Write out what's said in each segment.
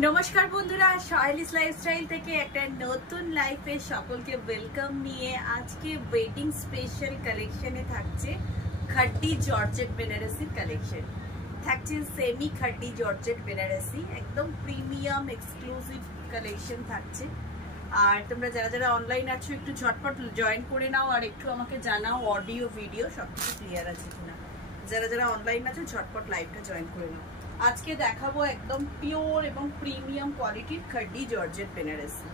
नमस्कार बंधुरा शैलिस लाइफस्टाइल থেকে একটা নতুন লাইফে সকলকে ওয়েলকাম নিয়ে আজকে ওয়েডিং স্পেশাল কালেকশনে থাকছে খাড্ডি জর্জেট বেনারসি কালেকশন থাকছে সেমি খাড্ডি জর্জেট বেনারসি একদম প্রিমিয়াম এক্সক্লুসিভ কালেকশন থাকছে। আর তোমরা যারা যারা অনলাইন আছো একটু ঝটপট জয়েন করে নাও আর একটু আমাকে জানাও অডিও ভিডিও সবকিছু ক্লিয়ার আছে কিনা। যারা যারা অনলাইন আছো ঝটপট লাইভটা জয়েন করে নাও। আজকে দেখাবো একদম পিওর এবং প্রিমিয়াম কোয়ালিটির খাড্ডি জর্জেট বেনারসি।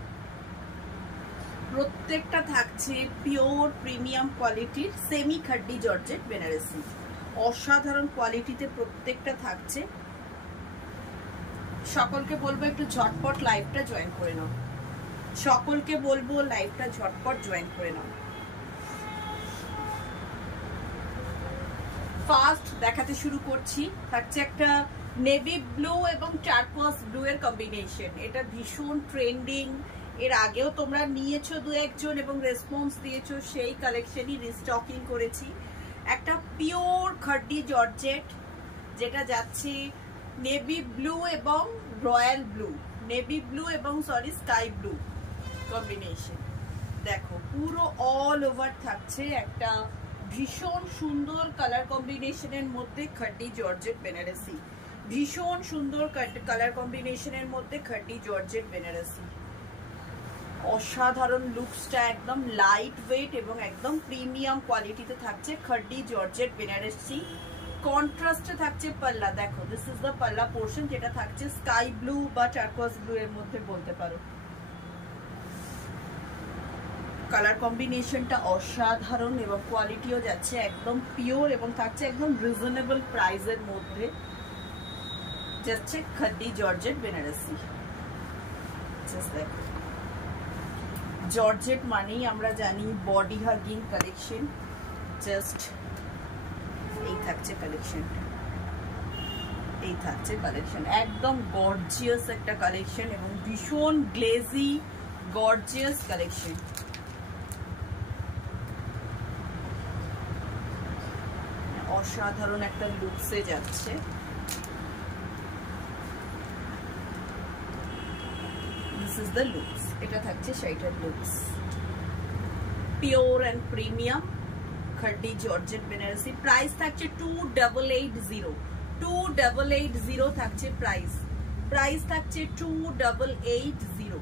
প্রত্যেকটা থাকছে পিওর প্রিমিয়াম কোয়ালিটির সেমি খাড্ডি জর্জেট বেনারসি, অসাধারণ কোয়ালিটিতে প্রত্যেকটা থাকছে। সকলকে বলবো একটু ঝটপট লাইভটা জয়েন করে নাও, সকলকে বলবো লাইভটা ঝটপট জয়েন করে নাও। ফার্স্ট দেখাতে শুরু করছি, থাকছে একটা নেভি ব্লু এবং টার্কোয়াজ ব্লু এর কম্বিনেশন। এটা ভীষণ ট্রেন্ডিং, এর আগেও তোমরা নিয়েছো দু একজন এবং রেসপন্স দিয়েছো, সেই কালেকশনই রিস্টকিং করেছি। একটা পিওর খাড্ডি জর্জেট যেটা যাচ্ছে নেভি ব্লু এবং রয়্যাল ব্লু, নেভি ব্লু এবং সরি স্কাই ব্লু কম্বিনেশন। দেখো পুরো অল ওভার থাকছে একটা ভীষণ সুন্দর কালার কম্বিনেশনের মধ্যে খাড্ডি জর্জেট বেনারসি, ভীষণ সুন্দর কালার কম্বিনেশনের মধ্যে খাড্ডি জর্জেট বেনারসি। অসাধারণ লুকসটা একদম লাইট ওয়েট এবং একদম প্রিমিয়াম কোয়ালিটিতে থাকছে খাড্ডি জর্জেট বেনারসি। কন্ট্রাস্টে থাকছে পাল্লা, দেখো this is the pallu portion যেটা থাকছে স্কাই ব্লু বা টার্কোয়াজ ব্লু এর মধ্যে বলতে পারো। কালার কম্বিনেশনটা অসাধারণ এবং কোয়ালিটিও যাচ্ছে একদম পিওর এবং থাকছে একদম রিজনেবল প্রাইসের মধ্যে যাচ্ছে খাড্ডি জর্জেট বেনারসি। জর্জেট মানেই আমরা জানি বডি হাগিং কালেকশন, জাস্ট এই থাকছে কালেকশনটা, এই থাকছে কালেকশন একদম গর্জিয়াস একটা কালেকশন এবং ভীষণ গ্লেজি গর্জিয়াস কালেকশন। অসাধারণ একটা লুকসে যাচ্ছে। দিস ইজ দ্য লুকস, এটা থাকছে সেইটার looks. Pure and premium khaddi georgette Banarasi. Price থাকছে 2880, 2880 থাকছে প্রাইস, প্রাইস থাকছে 2880।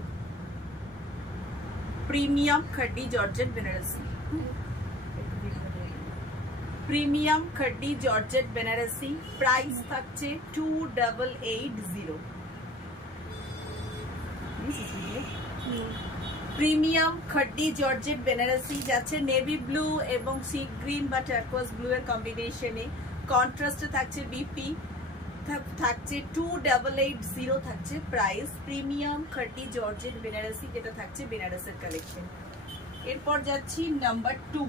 Premium khaddi georgette Banarasi, premium khaddi georgette Banarasi, price থাকছে 2880। প্রিমিয়াম খাড্ডি জর্জেট বেনারসি যাচ্ছে নেভি ব্লু এবং সি গ্রিন বা টার্কোয়াজ ব্লু এর কম্বিনেশনে। কন্ট্রাস্টে থাকছে বিপি, থাকছে 2880 থাকছে price. Premium khaddi georgette Banarasi যেটা থাকছে বেনারসের কালেকশন। এরপর যাচ্ছি নাম্বার 2।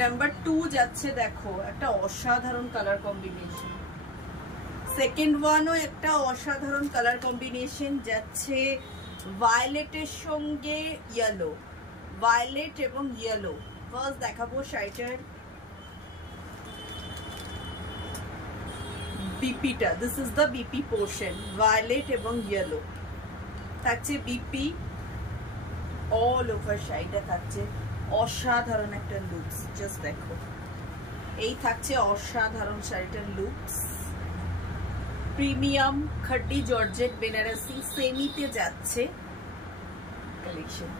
নাম্বার 2 যাচ্ছে দেখো একটা অসাধারণ কালার কম্বিনেশন। সেকেন্ড ওয়ানও একটা অসাধারণ কালার কম্বিনেশন যাচ্ছে ভায়োলেটের সঙ্গে ইয়েলো, ভায়োলেট এবং ইয়েলো। ফার্স্ট দেখাবো শাড়িটার বিপিটা, this is the BP portion, violet এবং ইয়েলো থাকছে বিপি অল ওভার। শাড়িটা থাকছে অসাধারণ একটা লুকস, জাস্ট দেখো এই থাকছে অসাধারণ শাড়িটার looks. Premium khaddi georgette Banarasi সেমিতে যাচ্ছে কালেকশন।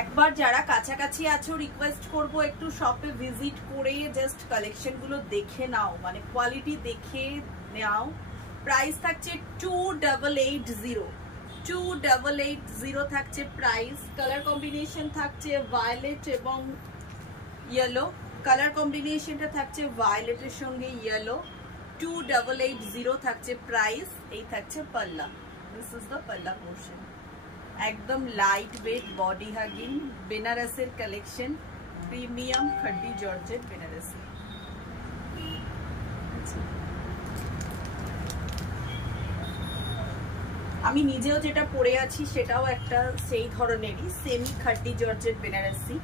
একবার যারা কাছাকাছি আছো রিকোয়েস্ট করবো একটু শপে ভিজিট করে জাস্ট কালেকশন গুলো দেখে নাও, মানে কোয়ালিটি দেখে নাও। প্রাইস থাকছে 2880, 2880 থাকছে প্রাইস। কালার কম্বিনেশন থাকছে ভায়োলেট এবং ইয়েলো, কালার কম্বিনেশনটা থাকছে ভায়োলেটের সঙ্গে ইয়েলো। 2880 থাকছে প্রাইস। এই থাকছে পাল্লা, this is the pallu portion. একদম লাইট ওয়েট বডি হাগিং বেনারসের collection, premium khaddi georgette Banarasi. আমি নিজেও যেটা পরে আছি সেটাও একটা সেই ধরনেরই semi khaddi georgette Banarasi.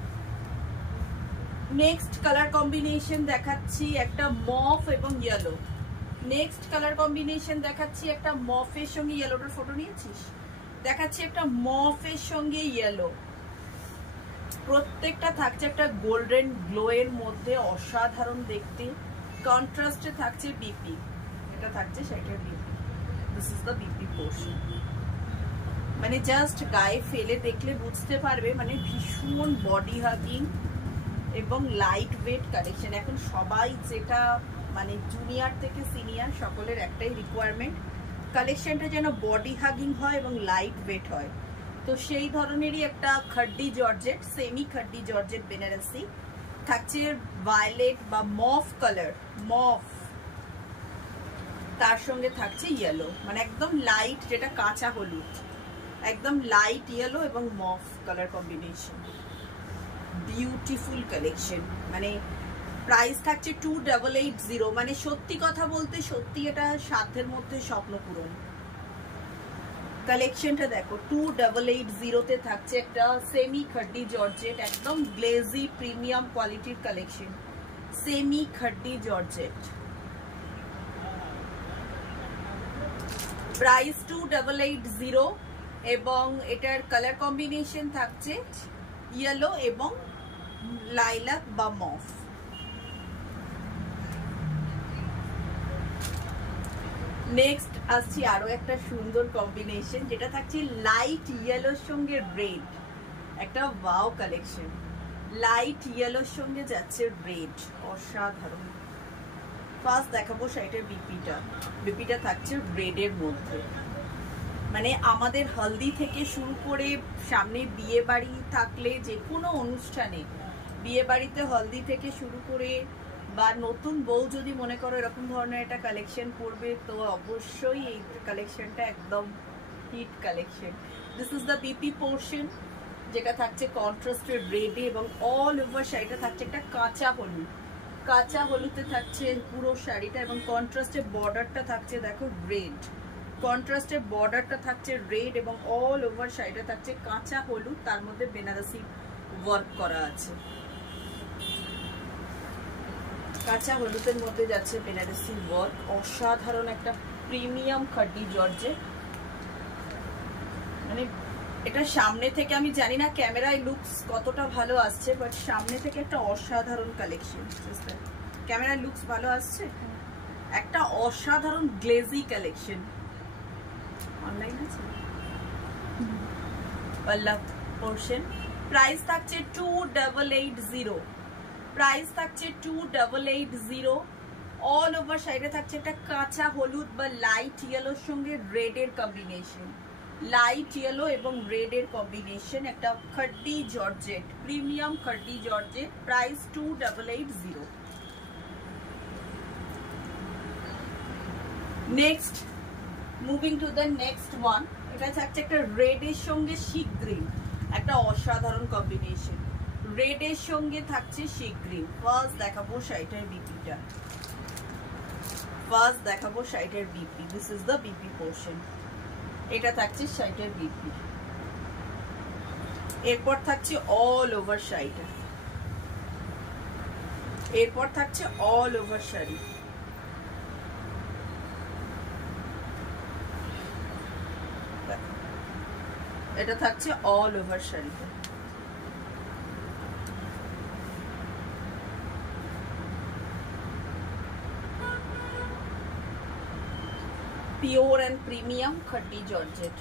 Next colour combination দেখাচ্ছি একটা মফ এবং ইয়েলো, নেক্সট কালার কম্বিনেশন দেখাচ্ছি একটা মফের সঙ্গে ইয়েলোটার ফটো নিয়েছিস, দেখাচ্ছি একটা মফের সঙ্গে ইয়েলো। প্রত্যেকটা থাকছে একটা গোল্ডেন গ্লো এর মধ্যে, অসাধারণ দেখতে। কন্ট্রাস্টে থাকছে বিপি, এটা থাকছে সেটার BP. This is the BP portion. মানে জাস্ট গায়ে ফেলে দেখলে বুঝতে পারবে, মানে ভীষণ বডি হাগিং এবং লাইট ওয়েট কালেকশন। এখন সবাই যেটা মানে জুনিয়র থেকে সিনিয়র সকলের একটাই রিকোয়ারমেন্ট, কালেকশনটা যেন বডি হাগিং হয় এবং লাইট ওয়েট হয়। তো সেই ধরনেরই একটা khaddi georgette, semi khaddi georgette Banarasi থাকছে ভায়োলেট বা মফ কালার, মফ, তার সঙ্গে থাকছে ইয়েলো, মানে একদম লাইট, যেটা কাঁচা হলুদ, একদম লাইট ইয়েলো এবং মফ কালার কম্বিনেশন। Beautiful collection. মানে প্রাইস থাকছে 2880। মানে সত্যি কথা বলতে সত্যি এটা সাধ্যের মধ্যে স্বপ্ন পূরণ। কালেকশনটা দেখো, 2880 তে থাকছে একটা সেমি খাড্ডি জর্জেট, একদম গ্লেজি প্রিমিয়াম কোয়ালিটির collection, semi khaddi georgette. Price 2880 এবং এটার কালার কম্বিনেশন থাকছে ইয়েলো এবং লাইলাক বা মফ। নেক্সট আসছি আরো একটা সুন্দর কম্বিনেশন, যেটা থাকছে লাইট ইয়েলোর সঙ্গে রেড, একটা ওয়াও কালেকশন। লাইট ইয়েলোর সঙ্গে যাচ্ছে রেড, অসাধারণ। ফার্স্ট দেখাবো শাড়িটার বিপিটা, বিপিটা থাকছে রেডের মধ্যে। মানে আমাদের হলদি থেকে শুরু করে সামনে বিয়ে বাড়ি থাকলে, যে কোনো অনুষ্ঠানে বিয়ে বাড়িতে হলদি থেকে শুরু করে, বা নতুন বউ যদি মনে করো এরকম ধরনের একটা কালেকশন করবে, তো অবশ্যই এই কালেকশনটা একদম hit collection. This is the BP portion, যেটা থাকছে কন্ট্রাস্টেড রেডে এবং অল ওভার শাড়িটা থাকছে একটা কাঁচা হলুদ, কাঁচা হলুদে থাকছে পুরো শাড়িটা এবং কন্ট্রাস্টের বর্ডারটা থাকছে দেখো রেড, কন্ট্রাস্টের বর্ডারটা থাকছে রেড এবং অল ওভার শাড়িটা থাকছে কাঁচা হলুদ, তার মধ্যে বেনারসি ওয়ার্ক করা আছে। কাঁচা হলুদের মধ্যে যাচ্ছে বেনারসি ওয়ার্ক, অসাধারণ একটা প্রিমিয়াম খাড্ডি জর্জেট। মানে এটা সামনে থেকে আমি জানি না ক্যামেরায় লুকস কতটা ভালো আসছে, বাট সামনে থেকে একটা অসাধারণ কালেকশন। ক্যামেরায় লুকস ভালো আসছে, একটা অসাধারণ গ্লেজি কালেকশন। অনলাইন আছে পল্লব পোর্শন। প্রাইস থাকছে 2880, প্রাইস থাকছে 2880। অল ওভার সাইডে থাকছে একটা কাঁচা হলুদ বা লাইট ইয়েলোর সঙ্গে রেডের কম্বিনেশন, লাইট ইয়েলো এবং রেডের কম্বিনেশন, একটা khaddi georgette, premium khaddi georgette. Price 2880। Next moving to the next one, এটা থাকছে একটা রেডের সঙ্গে শিক গ্রিন, একটা অসাধারণ কম্বিনেশন। রেডের সঙ্গে থাকছে শিক গ্রিন। ফার্স্ট দেখাবো শাড়িটার বিপিটা, ফার্স্ট দেখাবো শাড়িটার BP. This is the BP portion, এটা থাকছে শাড়িটার বিপি। এরপর থাকছে অল ওভার শাড়িটা, এরপর থাকছে অল ওভার শাড়ি। এটা থাকছে অল ওভার শাড়িতে। Pure and premium khaddi georgette,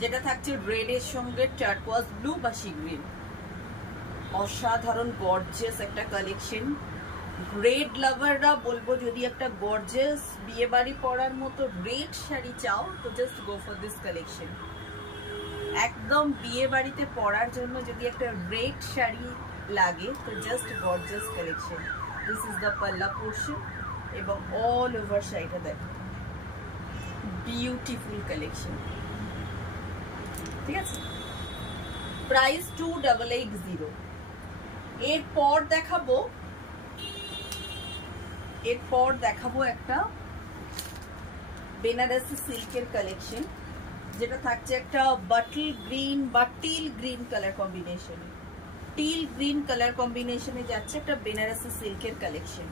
যেটা থাকছে রেডের সঙ্গে টার্কোয়াজ ব্লু বা সি গ্রিন। অসাধারণ গর্জিয়াস একটা কালেকশন। রেড লাভাররা বলবো, যদি একটা গর্জিয়াস বিয়ে বাড়ি পরার মতো রেড শাড়ি চাও, তো just go for this collection. একদম বিয়ে বাড়িতে পরার জন্য যদি একটা রেড শাড়ি লাগে, তো just gorgeous collection. This is the pallu portion এবং অল ওভার শাড়িটা দেখো, বিউটিফুল কালেকশন। ঠিক আছে, প্রাইস 2880। এরপর দেখাবো, এরপর দেখাবো একটা বেনারসি সিল্কের কালেকশন, যেটা থাকছে একটা বাটল গ্রিন বা টিল গ্রিন কালার কম্বিনেশনে, টিল গ্রিন কালার কম্বিনেশনে যাচ্ছে একটা বেনারসি সিল্কের কালেকশন।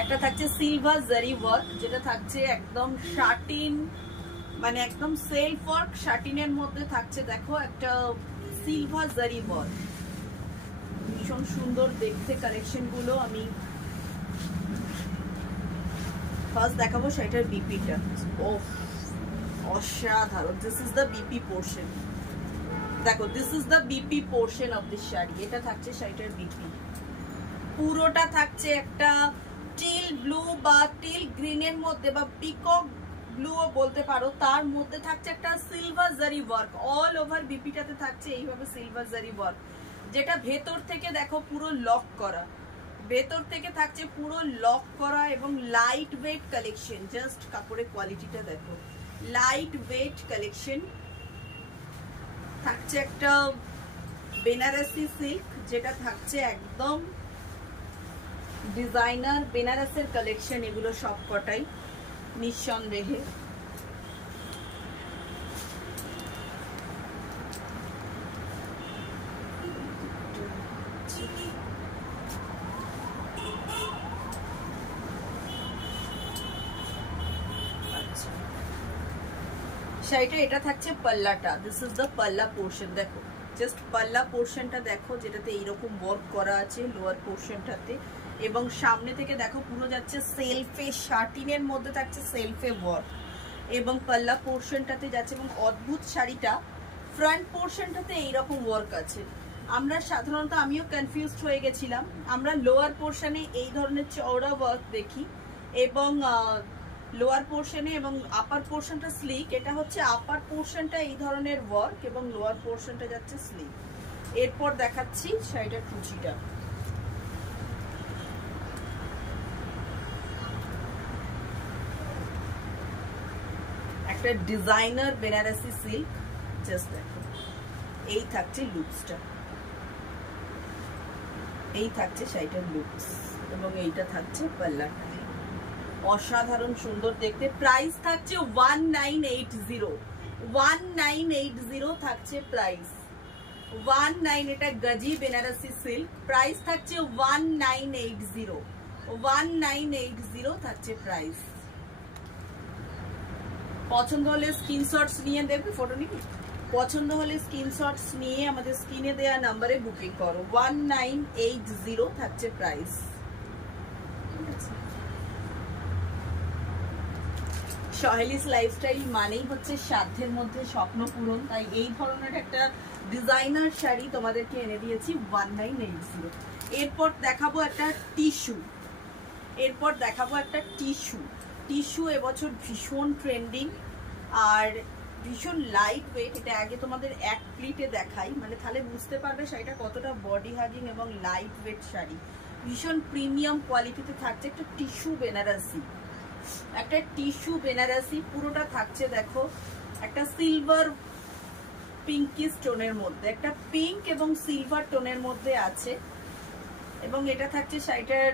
একটা থাকছে সিলভার জারি ওয়ার্ক, যেটা থাকছে একদম শাটিন, মানে একদম সেলফ ওয়ার্ক শাটিনের মধ্যে থাকছে। দেখো একটা সিলভার জারি ওয়ার্ক, ভীষণ সুন্দর দেখতে কালেকশন গুলো। আমি ফার্স্ট দেখাবো শাড়িটার বিপিটা। ও অসাধারণ, this is the BP portion. দেখো this is the BP portion of this sari. এটা থাকছে শাড়িটার বিপি, পুরোটা থাকছে একটা টিল ব্লু বা টিল গ্রিনের মধ্যে বা পিকক ব্লুও বলতে পারো, তার মধ্যে থাকছে একটা সিলভার জারি ওয়ার্ক। অল ওভার বিপিটাতে থাকছে এইভাবে সিলভার জারি ওয়ার্ক, যেটা ভেতর থেকে দেখো পুরো লক করা, ভেতর থেকে থাকছে পুরো লক করা এবং লাইট ওয়েট কালেকশন। জাস্ট কাপড়ের কোয়ালিটিটা দেখো, লাইট ওয়েট কালেকশন। থাকছে একটা বেনারসি সিল্ক, যেটা থাকছে একদম ডিজাইনার বেনারসের কালেকশন। এগুলো সব কটাই নিঃসন্দেহে। শাড়িটা এটা থাকছে পাল্লাটা, this is the pallu portion. দেখো জাস্ট পাল্লা পোর্শনটা দেখো, যেটাতে এইরকম ওয়ার্ক করা আছে লোয়ার পোর্শনটাতে, এবং সামনে থেকে দেখো পুরো যাচ্ছে সেলফে শার্টিনের মধ্যে থাকছে সেলফে ওয়ার্ক, এবং পাল্লা পোর্শনটাতে যাচ্ছে। এবং অদ্ভুত শাড়িটা ফ্রন্ট পোর্শনটাতে এইরকম ওয়ার্ক আছে। আমরা সাধারণত আমিও কনফিউজড হয়ে গেছিলাম, আমরা লোয়ার পোর্শনে এই ধরনের চওড়া ওয়ার্ক দেখি এবং লোয়ার পোর্শনে, এবং আপার পোর্শনটা স্লিক। এটা হচ্ছে আপার পোর্শনটা এই ধরনের ওয়ার্ক এবং লোয়ার পোর্শনটা যাচ্ছে স্লিক। এরপর দেখাচ্ছি শাড়িটার কুচিটা। একটা ডিজাইনার বেনারসি সিল্ক, জাস্ট দেখো এই থাকছে লুকসটা, এই থাকছে শাড়িটার লুকস, এবং এইটা থাকছে পাল্লাটা। অসাধারণ সুন্দর দেখতে। প্রাইস থাকছে 1980, 1980 থাকছে প্রাইস, 19। এটা গজি বেনারসি সিল্ক, প্রাইস থাকছে 1980, 1980 থাকছে প্রাইস। পছন্দ হলে স্ক্রিনশটস নিয়ে দেখবে, ফটো নিবি, পছন্দ হলে স্ক্রিনশটস নিয়ে আমাদের স্ক্রিনে দেওয়া নাম্বারে বুকিং করো। 1980 থাকছে প্রাইস। সহেলিস লাইফস্টাইল মানেই হচ্ছে সাধ্যের মধ্যে স্বপ্ন পূরণ, তাই এই ধরনের একটা ডিজাইনার শাড়ি তোমাদেরকে এনে দিয়েছি 1980। এরপর দেখাবো একটা টিস্যু, এরপর দেখাবো একটা টিস্যু। টিস্যু এবছর ভীষণ ট্রেন্ডিং আর ভীষণ লাইট ওয়েট। এটা আগে তোমাদের এক প্লিটে দেখাই, মানে তাহলে বুঝতে পারবে শাড়িটা কতটা বডি হাগিং এবং লাইট ওয়েট শাড়ি। ভীষণ প্রিমিয়াম কোয়ালিটিতে থাকছে একটা টিস্যু বেনারসি, একটা টিস্যু বেনারসি। পুরোটা থাকছে দেখো একটা সিলভার পিঙ্কিশ টোনের মধ্যে, একটা পিঙ্ক এবং সিলভার টোনের মধ্যে আছে। এবং এটা থাকছে শাড়িটার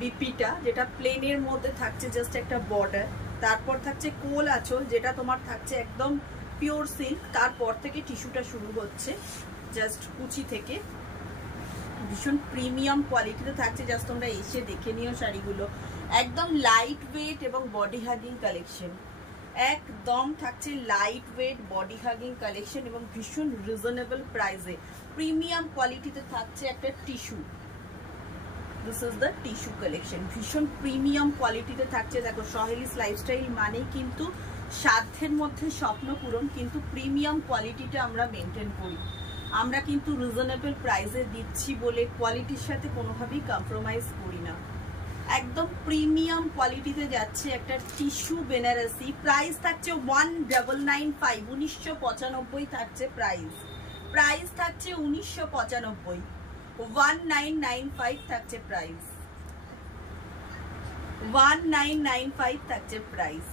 বিপিটা, যেটা প্লেনের মধ্যে থাকছে জাস্ট একটা বর্ডার। তারপর থাকছে কোল আঁচল, যেটা তোমার থাকছে একদম পিওর সিল্ক। তারপর থেকে টিস্যুটা শুরু হচ্ছে জাস্ট কুচি থেকে। ভীষণ প্রিমিয়াম কোয়ালিটিতে থাকছে, জাস্ট তোমরা এসে দেখে নিও শাড়িগুলো। একদম লাইট ওয়েট এবং বডি হাগিং কালেকশন, একদম থাকছে light weight body hugging collection এবং ভীষণ রিজনেবল প্রাইসে প্রিমিয়াম কোয়ালিটিতে থাকছে একটা tissue. This is the tissue collection, ভীষণ প্রিমিয়াম কোয়ালিটিতে থাকছে। দেখো সহেলিস লাইফস্টাইল মানেই কিন্তু সাধ্যের মধ্যে স্বপ্ন পূরণ, কিন্তু প্রিমিয়াম কোয়ালিটিটা আমরা মেনটেন করি। আমরা কিন্তু রিজনেবল প্রাইসে দিচ্ছি বলে কোয়ালিটির সাথে কোনোভাবেই কম্প্রোমাইজ করি না। একদম প্রিমিয়াম কোয়ালিটিতে যাচ্ছে একটা টিস্যু বেনারসি। প্রাইস থাকছে 1995, 1995 থাকছে প্রাইস। প্রাইস থাকছে 1995, 1995 থাকছে প্রাইস, 1995 থাকছে প্রাইস।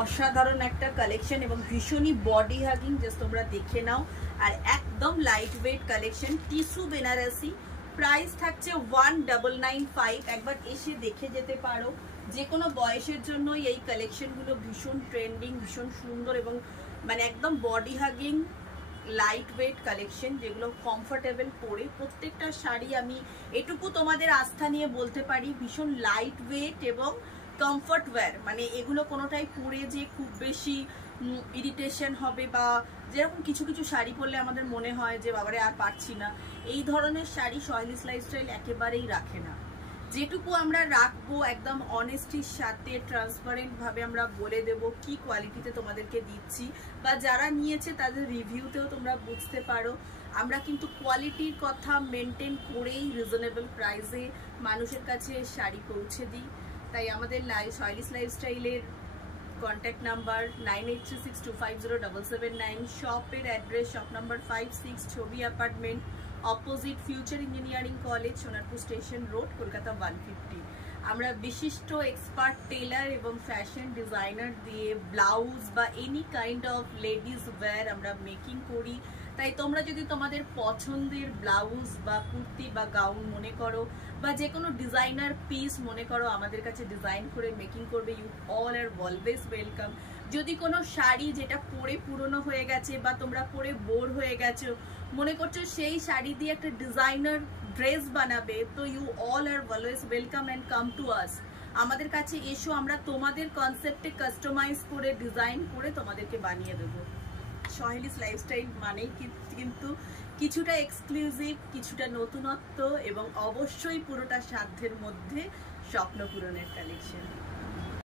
অসাধারণ একটা কালেকশন এবং ভীষণই বডি হাগিং, জাস্ট তোমরা দেখে নাও। আর একদম light weight collection, tissue Banarasi. Price থাকছে 1995, একবার এসে দেখে যেতে পারো। যে কোনো বয়সের জন্য এই কালেকশনগুলো ভীষণ ট্রেন্ডিং, ভীষণ সুন্দর এবং মানে একদম body hugging light weight collection, যেগুলো কমফোর্টেবল পরে। প্রত্যেকটা শাড়ি আমি এটুকু তোমাদের আস্থা নিয়ে বলতে পারি ভীষণ লাইট ওয়েট এবং কমফর্ট ওয়্যার, মানে এগুলো কোনোটাই পরে যে খুব বেশি ইরিটেশন হবে বা যেরকম কিছু কিছু শাড়ি পরলে আমাদের মনে হয় যে বাবারে আর পারছি না, এই ধরনের শাড়ি সহেলিস লাইফস্টাইল একেবারেই রাখে না। যেটুকু আমরা রাখবো একদম অনেস্টির সাথে ট্রান্সপারেন্ট ভাবে আমরা বলে দেব কি কোয়ালিটিতে তোমাদেরকে দিচ্ছি, বা যারা নিয়েছে তাদের রিভিউতেও তোমরা বুঝতে পারো। আমরা কিন্তু কোয়ালিটির কথা মেনটেন করেই রিজনেবল প্রাইসে মানুষের কাছে শাড়ি পৌঁছে দিই। তাই আমাদের সহেলিস লাইফস্টাইলের কন্ট্যাক্ট নাম্বার 9836250779, শপের অ্যাড্রেস শপ নাম্বার 56 ছবি apartment, opposite future engineering college, Sonarpur station road, Kolkata 150। আমরা বিশিষ্ট এক্সপার্ট টেলার এবং ফ্যাশন ডিজাইনার দিয়ে ব্লাউজ বা any kind of ladies wire আমরা মেকিং করি। তাই তোমরা যদি তোমাদের পছন্দের ব্লাউজ বা কুর্তি বা গাউন মনে করো বা যে কোনো ডিজাইনার পিস মনে করো আমাদের কাছে ডিজাইন করে মেকিং করবে, you all are always welcome. যদি কোনো শাড়ি যেটা পরে পুরনো হয়ে গেছে বা তোমরা পরে বোর হয়ে গেছো, মনে করছো সেই শাড়ি দিয়ে একটা ডিজাইনার ড্রেস বানাবে, তো you all are always welcome and come to us. আমাদের কাছে এসো, আমরা তোমাদের কনসেপ্টে কাস্টমাইজ করে ডিজাইন করে তোমাদেরকে বানিয়ে দেবো। সহেলিস লাইফস্টাইল মানেই কিন্তু কিছুটা এক্সক্লুসিভ, কিছুটা নতুনত্ব এবং অবশ্যই পুরোটা সাধ্যের মধ্যে স্বপ্ন পূরণের কালেকশন।